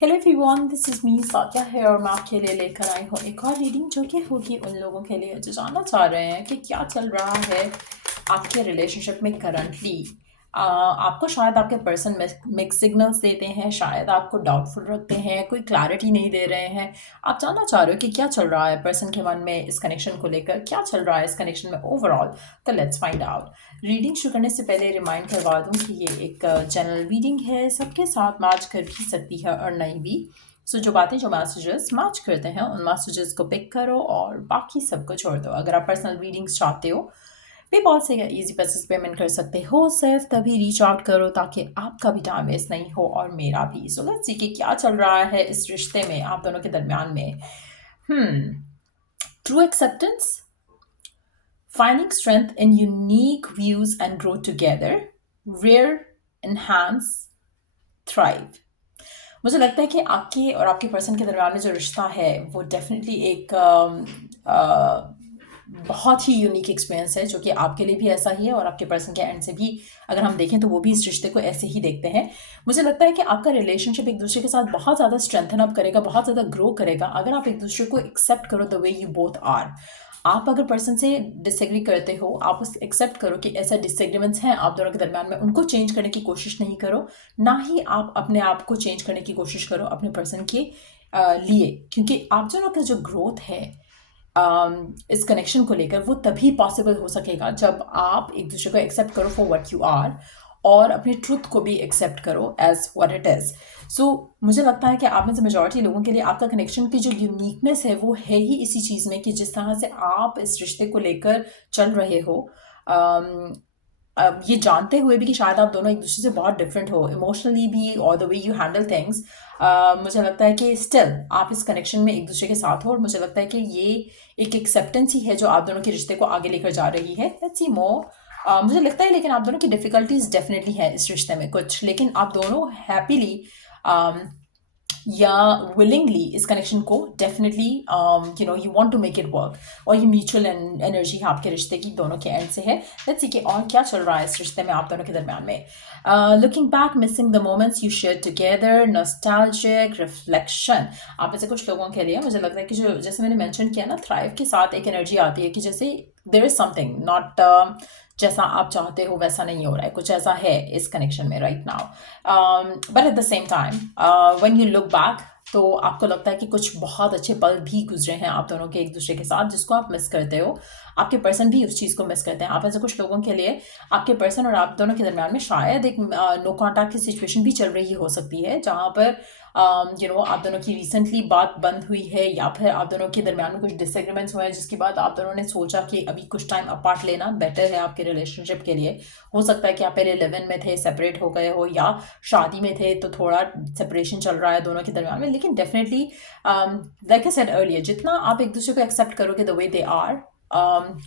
Hello everyone, this is me Satya है और मैं आपके लिए लेकर आई हूँ एक और रीडिंग जो कि होगी उन लोगों के लिए जो जानना चाह रहे हैं कि क्या चल रहा है आपके रिलेशनशिप में करंटली। आपको शायद आपके पर्सन मिक्स सिग्नल्स देते हैं, शायद आपको डाउटफुल रखते हैं, कोई क्लैरिटी नहीं दे रहे हैं। आप जानना चाह रहे हो कि क्या चल रहा है पर्सन के मन में इस कनेक्शन को लेकर, क्या चल रहा है इस कनेक्शन में ओवरऑल। तो लेट्स फाइंड आउट। रीडिंग शुरू करने से पहले रिमाइंड करवा दूं कि ये एक जनरल रीडिंग है, सबके साथ मैच कर भी सकती है और नहीं भी। सो जो बातें, जो मैसेजेस मैच करते हैं उन मैसेजेस को पिक करो और बाकी सबको छोड़ दो। अगर आप पर्सनल रीडिंग्स चाहते हो, पेपॉल से या इजी पैसेज पेमेंट कर सकते हो, सिर्फ तभी रीच आउट करो ताकि आपका भी टाइम वेस्ट नहीं हो और मेरा भी। सो लेट्स सी कि क्या चल रहा है इस रिश्ते में आप दोनों के दरमियान में। True acceptance, finding strength in unique views and grow together, rare, enhance, thrive। मुझे लगता है कि आपके और आपके पर्सन के दरमियान में जो रिश्ता है वो डेफिनेटली एक बहुत ही यूनिक एक्सपीरियंस है, जो कि आपके लिए भी ऐसा ही है और आपके पर्सन के एंड से भी अगर हम देखें तो वो भी इस रिश्ते को ऐसे ही देखते हैं। मुझे लगता है कि आपका रिलेशनशिप एक दूसरे के साथ बहुत ज़्यादा स्ट्रेंथन अप करेगा, बहुत ज़्यादा ग्रो करेगा अगर आप एक दूसरे को एक्सेप्ट करो the way you both are. आप अगर पर्सन से डिसएग्री करते हो, आप उस एक्सेप्ट करो कि ऐसा डिसएग्रीमेंट्स हैं आप दोनों के दरमियान में, उनको चेंज करने की कोशिश नहीं करो, ना ही आप अपने आप को चेंज करने की कोशिश करो अपने पर्सन के लिए, क्योंकि आप दोनों का जो ग्रोथ है इस कनेक्शन को लेकर वो तभी पॉसिबल हो सकेगा जब आप एक दूसरे को एक्सेप्ट करो फॉर व्हाट यू आर और अपनी ट्रूथ को भी एक्सेप्ट करो एज व्हाट इट इज़। सो मुझे लगता है कि आप में से मेजॉरिटी लोगों के लिए आपका कनेक्शन की जो यूनिकनेस है वो है ही इसी चीज़ में कि जिस तरह से आप इस रिश्ते को लेकर चल रहे हो, अब ये जानते हुए भी कि शायद आप दोनों एक दूसरे से बहुत डिफरेंट हो इमोशनली भी और the way you handle things. मुझे लगता है कि स्टिल आप इस कनेक्शन में एक दूसरे के साथ हो और मुझे लगता है कि ये एक एक्सेप्टेंस ही है जो आप दोनों के रिश्ते को आगे लेकर जा रही है। लेट्स सी मोर। मुझे लगता है लेकिन आप दोनों की डिफ़िकल्टीज डेफिनेटली है इस रिश्ते में कुछ, लेकिन आप दोनों हैप्पीली या विलिंगली इस कनेक्शन को definitely you want to make it work और ये म्यूचुअल एनर्जी है आपके रिश्ते की दोनों के एंड से है। लेट्स सी कि और क्या चल रहा है इस रिश्ते में आप दोनों के दरमियान में। Looking back, missing the moments you share together, nostalgic reflection. आप में से कुछ लोगों के लिए मुझे लगता है कि जो जैसे मैंने मेंशन किया ना, थ्राइव के साथ एक एनर्जी आती है कि जैसे देयर इज समथिंग नॉट जैसा आप चाहते हो वैसा नहीं हो रहा है, कुछ ऐसा है इस कनेक्शन में right now. But at the same time when you look back तो आपको लगता है कि कुछ बहुत अच्छे पल भी गुजरे हैं आप दोनों के एक दूसरे के साथ जिसको आप मिस करते हो। आपके पर्सन भी उस चीज़ को मिस करते हैं। आप ऐसे कुछ लोगों के लिए आपके पर्सन और आप दोनों के दरमियान में शायद एक नो कॉन्टैक्ट की सिचुएशन भी चल रही हो सकती है, जहाँ पर आप दोनों की रिसेंटली बात बंद हुई है या फिर आप दोनों के दरमियान में कुछ डिसएग्रीमेंट्स हुए हैं जिसके बाद आप दोनों ने सोचा कि अभी कुछ टाइम अपार्ट लेना बेटर है आपके रिलेशनशिप के लिए। हो सकता है कि आप पहले लिव इन में थे, सेपरेट हो गए हो, या शादी में थे तो थोड़ा सेपरेशन चल रहा है दोनों के दरमियान में। लेकिन definitely like I said earlier, जितना आप एक दूसरे को एक्सेप्ट करोगे द वे दे आर,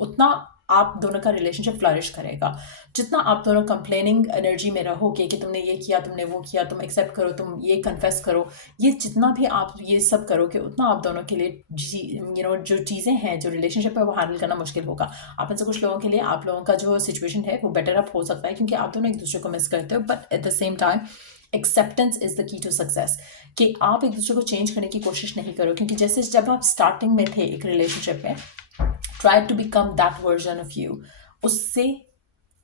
उतना आप दोनों का रिलेशनशिप फ्लरिश करेगा। जितना आप दोनों कंप्लेनिंग एनर्जी में रहोगे कि तुमने ये किया, तुमने वो किया, तुम एक्सेप्ट करो, तुम ये कन्फेस करो, ये जितना भी आप ये सब करोगे उतना आप दोनों के लिए जो चीज़ें हैं, जो रिलेशनशिप है वो हैंडल करना मुश्किल होगा। आप में से कुछ लोगों के लिए आप लोगों का जो सिचुएशन है वो बेटर अप हो सकता है क्योंकि आप दोनों एक दूसरे को मिस करते हो, but at the same time acceptance is the key to success, कि आप एक दूसरे को चेंज करने की कोशिश नहीं करो, क्योंकि जैसे जब आप स्टार्टिंग में थे एक रिलेशनशिप में, try to become that version of you, उससे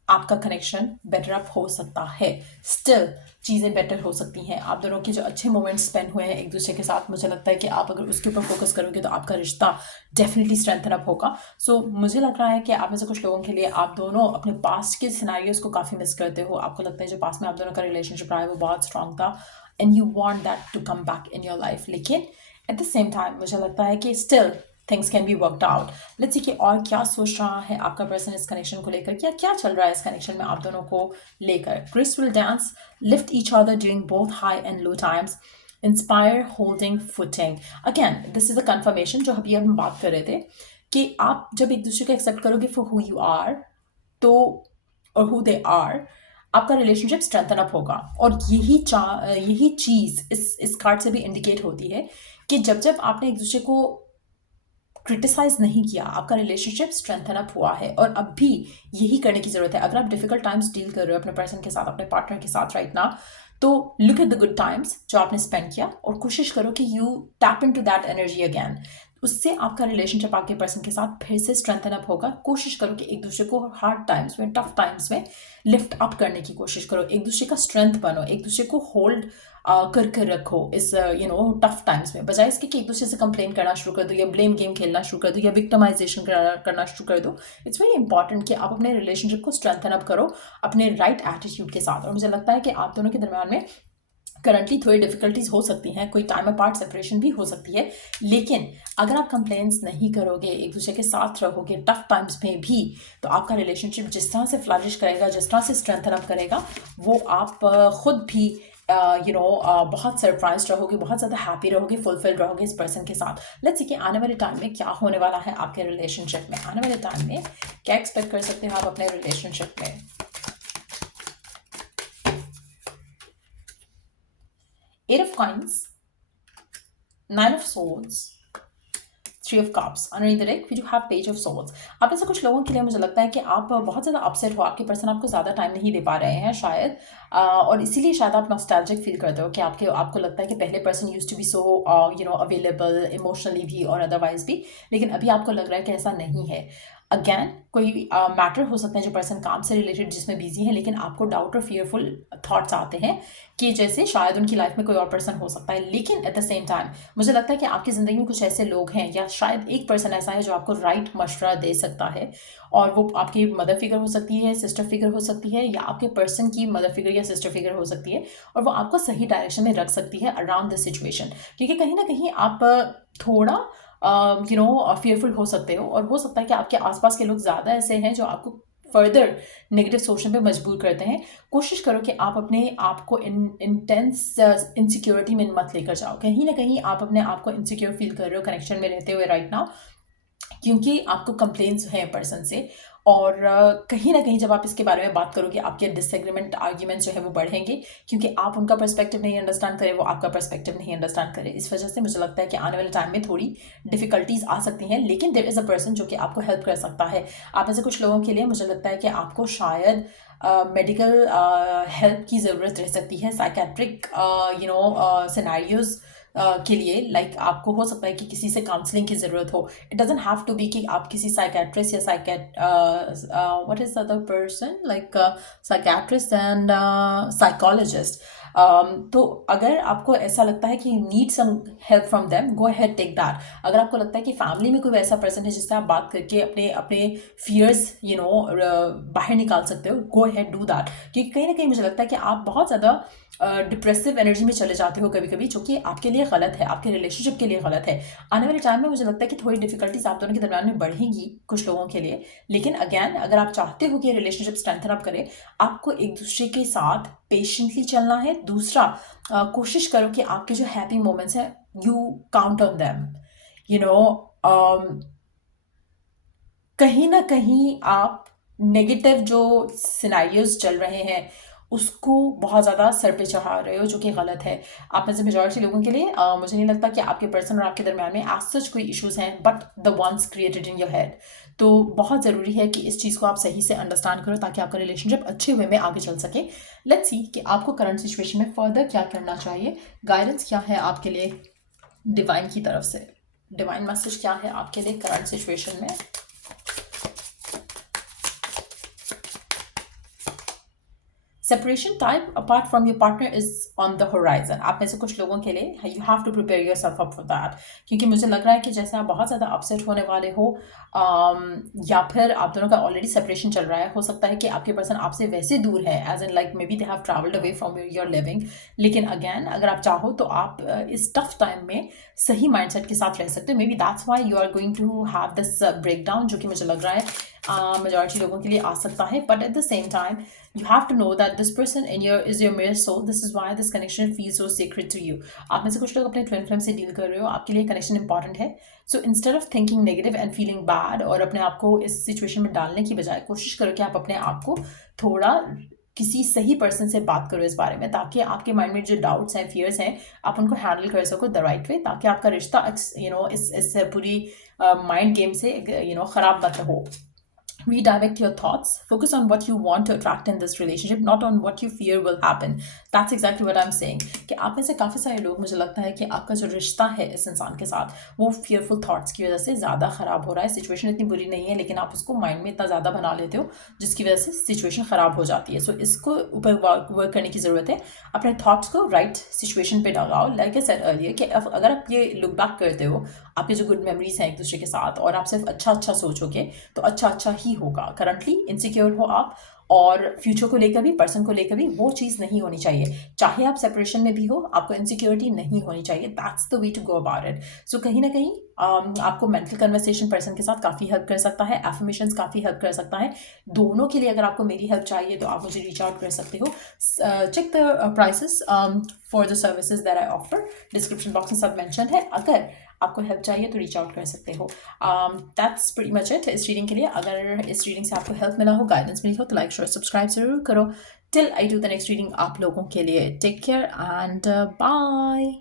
आपका कनेक्शन बेटर अप हो सकता है। स्टिल चीज़ें बेटर हो सकती हैं। आप दोनों के जो अच्छे मोमेंट्स स्पेंड हुए हैं एक दूसरे के साथ, मुझे लगता है कि आप अगर उसके ऊपर फोकस करोगे तो आपका रिश्ता डेफिनेटली स्ट्रेंथन अप होगा। सो मुझे लग रहा है कि आप में से कुछ लोगों के लिए आप दोनों अपने पास्ट के सिनारियोज को काफ़ी मिस करते हो। आपको लगता है जो पास्ट में आप दोनों का रिलेशनशिप रहा है वो बहुत स्ट्रांग था and you want that to come back in your life, लेकिन एट द सेम टाइम मुझे लगता है कि still things can be worked out. Let's see कि और क्या सोच रहा है आपका पर्सन इस कनेक्शन को लेकर, क्या क्या चल रहा है इस कनेक्शन में आप दोनों को लेकर। Graceful dance, lift each other during both high and low times, inspire, holding, footing. Again this is a confirmation जो अभी हम बात कर रहे थे कि आप जब एक दूसरे को एक्सेप्ट करोगे फॉर हु यू आर तो और हु दे आर, आपका रिलेशनशिप स्ट्रेंथन अप होगा। और यही चीज़ इस कार्ड से भी इंडिकेट होती है कि जब जब आपने एक दूसरे को क्रिटिसाइज नहीं किया, आपका रिलेशनशिप स्ट्रेंथन अप हुआ है और अब भी यही करने की ज़रूरत है। अगर आप डिफिकल्ट टाइम्स डील कर रहे हो अपने पर्सन के साथ, अपने पार्टनर के साथ राइट ना, तो look at the good times जो आपने स्पेंड किया और कोशिश करो कि you tap in to that energy again. उससे आपका रिलेशनशिप आपके पर्सन के साथ फिर से स्ट्रेंथन अप होगा। कोशिश करो कि एक दूसरे को हार्ड टाइम्स में, टफ टाइम्स में लिफ्ट अप करने की कोशिश करो। एक दूसरे का स्ट्रेंथ बनो, एक दूसरे को होल्ड कर रखो इस टफ टाइम्स में, बजाय इसके कि एक दूसरे से कंप्लेन करना शुरू कर दो या ब्लेम गेम खेलना शुरू कर दो या विक्टिमाइजेशन करना शुरू कर दो। इट्स वेरी इंपॉर्टेंट कि आप अपने रिलेशनशिप को स्ट्रेंथन अप करो अपने राइट एटीट्यूड के साथ। और मुझे लगता है कि आप दोनों के दरम्यान में करंटली थोड़ी डिफिकल्टीज हो सकती हैं, कोई टाइम अपार्ट सेपरेशन भी हो सकती है, लेकिन अगर आप कंप्लेंट्स नहीं करोगे, एक दूसरे के साथ रहोगे टफ टाइम्स में भी, तो आपका रिलेशनशिप जिस तरह से फ्लरिश करेगा, जिस तरह से स्ट्रेंथन अप करेगा, वो आप खुद भी बहुत सरप्राइज रहोगे, बहुत ज़्यादा हैप्पी रहोगे, फुलफिल रहोगे इस पर्सन के साथ। लेट्स सी कि आने वाले टाइम में क्या होने वाला है आपके रिलेशनशिप में। आने वाले टाइम में क्या एक्सपेक्ट कर सकते हो आप अपने रिलेशनशिप में। Eight of Coins, Nine of Swords, Three of Cups. Underneath the deck, we do have Page of Swords. आप में से कुछ लोगों के लिए मुझे लगता है कि आप बहुत ज़्यादा अपसेट हो, आपके पर्सन आपको ज़्यादा टाइम नहीं दे पा रहे हैं शायद, और इसीलिए शायद आप नॉस्टैल्जिक फील करते हो कि आपको लगता है कि पहले person used to be so available emotionally भी और अदरवाइज भी, लेकिन अभी आपको लग रहा है कि ऐसा नहीं है। अगैन कोई मैटर हो सकता है जो पर्सन काम से रिलेटेड जिसमें बिजी है, लेकिन आपको डाउट और फियरफुल थॉट्स आते हैं कि जैसे शायद उनकी लाइफ में कोई और पर्सन हो सकता है। लेकिन एट द सेम टाइम मुझे लगता है कि आपकी ज़िंदगी में कुछ ऐसे लोग हैं या शायद एक पर्सन ऐसा है जो आपको राइट मशवरा दे सकता है, और वो आपकी मदर फिगर हो सकती है, सिस्टर फिगर हो सकती है, या आपके पर्सन की मदर फिगर या सिस्टर फिगर हो सकती है, और वो आपको सही डायरेक्शन में रख सकती है अराउंड दिस सिचुएशन। क्योंकि कहीं ना कहीं आप थोड़ा फियरफुल हो सकते हो, और हो सकता है कि आपके आसपास के लोग ज़्यादा ऐसे हैं जो आपको फर्दर नेगेटिव सोचने पे मजबूर करते हैं। कोशिश करो कि आप अपने आप को इंटेंस इनसिक्योरिटी में मत लेकर जाओ। कहीं ना कहीं आप अपने आप को इनसिक्योर फील कर रहे हो कनेक्शन में रहते हुए राइट नाउ, क्योंकि आपको कंप्लेंट्स हैं पर्सन से, और कहीं ना कहीं जब आप इसके बारे में बात करोगे आपके डिसएग्रीमेंट आर्ग्यूमेंट्स जो है वो बढ़ेंगे, क्योंकि आप उनका पर्सपेक्टिव नहीं अंडरस्टैंड करें, वो आपका पर्सपेक्टिव नहीं अंडरस्टैंड करे। इस वजह से मुझे लगता है कि आने वाले टाइम में थोड़ी डिफिकल्टीज आ सकती हैं, लेकिन देयर इज़ अ पर्सन जो कि आपको हेल्प कर सकता है। आप में से कुछ लोगों के लिए मुझे लगता है कि आपको शायद मेडिकल हेल्प की ज़रूरत रह सकती है, साइकेट्रिक सिनेरियोज के लिए। लाइक आपको हो सकता है कि किसी से काउंसलिंग की ज़रूरत हो। It doesn't have to be कि आप किसी साइकेट्रिस्ट या what is the other person, like psychiatrist and psychologist. तो अगर आपको ऐसा लगता है कि you need some help from them, go ahead take that. अगर आपको लगता है कि फैमिली में कोई ऐसा पर्सन है जिससे आप बात करके अपने अपने फियर्स बाहर निकाल सकते हो, गो अहेड डू दैट। क्योंकि कहीं ना कहीं मुझे लगता है कि आप बहुत ज़्यादा डिप्रेसिव एनर्जी में चले जाते हो कभी कभी, जो कि आपके लिए गलत है, आपके रिलेशनशिप के लिए गलत है। आने वाले टाइम में मुझे लगता है कि थोड़ी डिफिकल्टीज आप दोनों के दरम्यान में बढ़ेंगी कुछ लोगों के लिए, लेकिन अगैन अगर आप चाहते हो कि रिलेशनशिप स्ट्रेंथन अप करे, आपको एक दूसरे के साथ पेशेंटली चलना है। दूसरा, कोशिश करो कि आपके जो हैप्पी मोमेंट्स हैं यू काउंट ऑन देम। कहीं ना कहीं आप नेगेटिव जो सिनेरियोज चल रहे हैं उसको बहुत ज़्यादा सर पे चढ़ा रहे हो, जो कि गलत है। आप में से मेजॉरिटी लोगों के लिए मुझे नहीं लगता कि आपके पर्सन और आपके दरम्यान में एज सच कोई इश्यूज हैं, but the ones created in your head. तो बहुत ज़रूरी है कि इस चीज़ को आप सही से अंडरस्टैंड करो ताकि आपका रिलेशनशिप अच्छे वे में आगे चल सके। लेट्स सी कि आपको करंट सिचुएशन में फर्दर क्या करना चाहिए, गाइडेंस क्या है आपके लिए डिवाइन की तरफ से, डिवाइन मैसेज क्या है आपके लिए करंट सिचुएशन में। Separation time apart from your partner is on the horizon. आप में से कुछ लोगों के लिए you have to prepare your self up for that, क्योंकि मुझे लग रहा है कि जैसे आप बहुत ज़्यादा अपसेट होने वाले हो, या फिर आप दोनों का ऑलरेडी सेपरेशन चल रहा है। हो सकता है कि आपके पर्सन आपसे वैसे दूर है, as in like maybe they have travelled away from your living, लेकिन अगैन अगर आप चाहो तो आप इस टफ टाइम में सही माइंडसेट के साथ रह सकते हो। Maybe that's why you are going to have this break down, जो कि मुझे लग रहा है मेजॉरिटी लोगों के लिए आ सकता है। But at the same time you have to know that this person is your mirror soul. This is why this connection feels so sacred to you. आप में से कुछ लोग अपने ट्विन फ्लेम से डील कर रहे हो, आपके लिए कनेक्शन इंपॉर्टेंट है। So instead of thinking negative and feeling bad और अपने आप को इस सिचुएशन में डालने की बजाय, कोशिश करो कि आप अपने आप को थोड़ा किसी सही पर्सन से बात करो इस बारे में, ताकि आपके माइंड में जो डाउट्स हैं, फियर्स हैं, आप उनको हैंडल कर सको द राइट वे, ताकि आपका रिश्ता इस पूरी माइंड गेम से ख़राब मत हो। redirect your thoughts, focus on what you want to attract in this relationship, not on what you fear will happen. That's exactly what I'm saying. कि आप में से काफ़ी सारे लोग, मुझे लगता है कि आपका जो रिश्ता है इस इंसान के साथ, वो fearful thoughts की वजह से ज़्यादा ख़राब हो रहा है. सिचुएशन इतनी बुरी नहीं है, लेकिन आप उसको माइंड में इतना ज़्यादा बना लेते हो जिसकी वजह से सिचुएशन ख़राब हो जाती है. सो इसको ऊपर वर्क करने की ज़रूरत है. अपने थॉट्स को राइट सिचुएशन पे लगाओ. लाइक आई सेड अर्लियर कि अगर आप ये लुक बैक करते हो, आपके जो गुड मेमोरीज हैं एक दूसरे के साथ, और आप सिर्फ अच्छा अच्छा सोचोगे तो अच्छा अच्छा ही होगा. करंटली इनसिक्योर हो आप, और फ्यूचर को लेकर भी, पर्सन को लेकर भी, वो चीज़ नहीं होनी चाहिए. चाहे आप सेपरेशन में भी हो, आपको इनसिक्योरिटी नहीं होनी चाहिए. That's the way to go about it. So कहीं ना कहीं आपको मेंटल कन्वर्सेशन पर्सन के साथ काफ़ी हेल्प कर सकता है. एफर्मेशंस काफ़ी हेल्प कर सकता है. दोनों के लिए अगर आपको मेरी हेल्प चाहिए तो आप मुझे रीच आउट कर सकते हो. Check the prices for the services that I offer. Description box में सब मेंशन है. अगर आपको हेल्प चाहिए तो रीच आउट कर सकते हो. दैट्स प्रीटी मच इट इस रीडिंग के लिए. अगर इस रीडिंग से आपको हेल्प मिला हो, गाइडेंस मिली हो, तो लाइक शेयर सब्सक्राइब ज़रूर करो. Till I do the next reading आप लोगों के लिए टेक केयर एंड बाय.